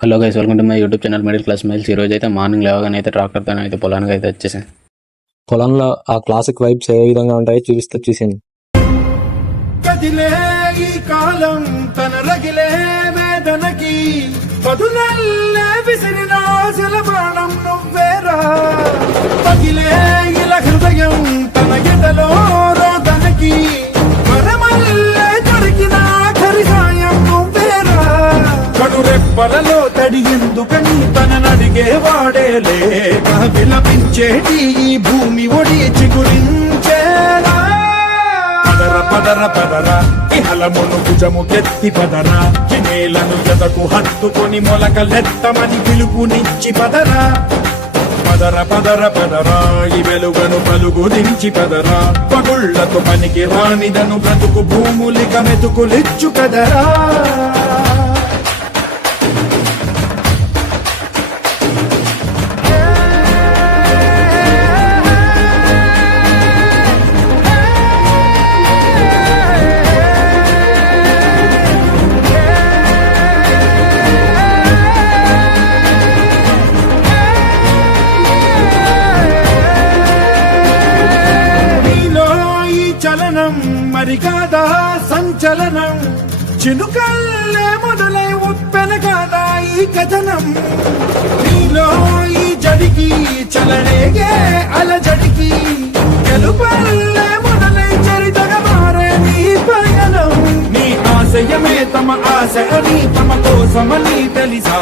Hello guys, welcome to my YouTube channel middle class miles. ఈరోజు అయితే morning లేవగానే అయితే ట్రాక్టర్తో అయితే పొలానికి అయితే వచ్చేసాను. పొలంలో ఆ క్లాసిక్ వైబ్స్ ఏ విధంగా ఉంటాయో చూసింది. కదిలే ఈ కాలం తన రగిలే వేదనకి పదునల్లే విసిరిన ఆశల ప్రాణం నువ్వేరా. పగిలే ఇలా హృదయం తన ఎదలో రోదనకి మరమల్లే దొరికిన ఆఖరి సాయం నువ్వేరా. కడురెప్పలలో తడి ఎందుకని తననడిగే వాడే లేక విలపించేటి ఈ భూమి ఒడి చిగురించేలా. పదర పదర ఇహలమును భుజము కెత్తి పదరా, ఈ నేలను ఎదకు హత్తుకొని మొలకలెత్తమని పిలుపునిచ్చి పదరా. పదర పదర పదరా ఈ వెలుగను పలుగు దించి పదరా, పగుళ్లతో పనికి రానిదను బ్రతుకు భూములిక మెతుకులిచ్చు కదరా. మరి కాదా సంచలనం, చినుకల్లే మొదలై ఉప్పెన కాదా ఈ కథనం. నీలో ఈ జడికి చలనేగే అలజడికి గెలుపల్లే మొదలై చరితగా మారే నీ పయనం. నీ ఆశయమే తమ ఆశ అని తమ కోసమని తెలుసా.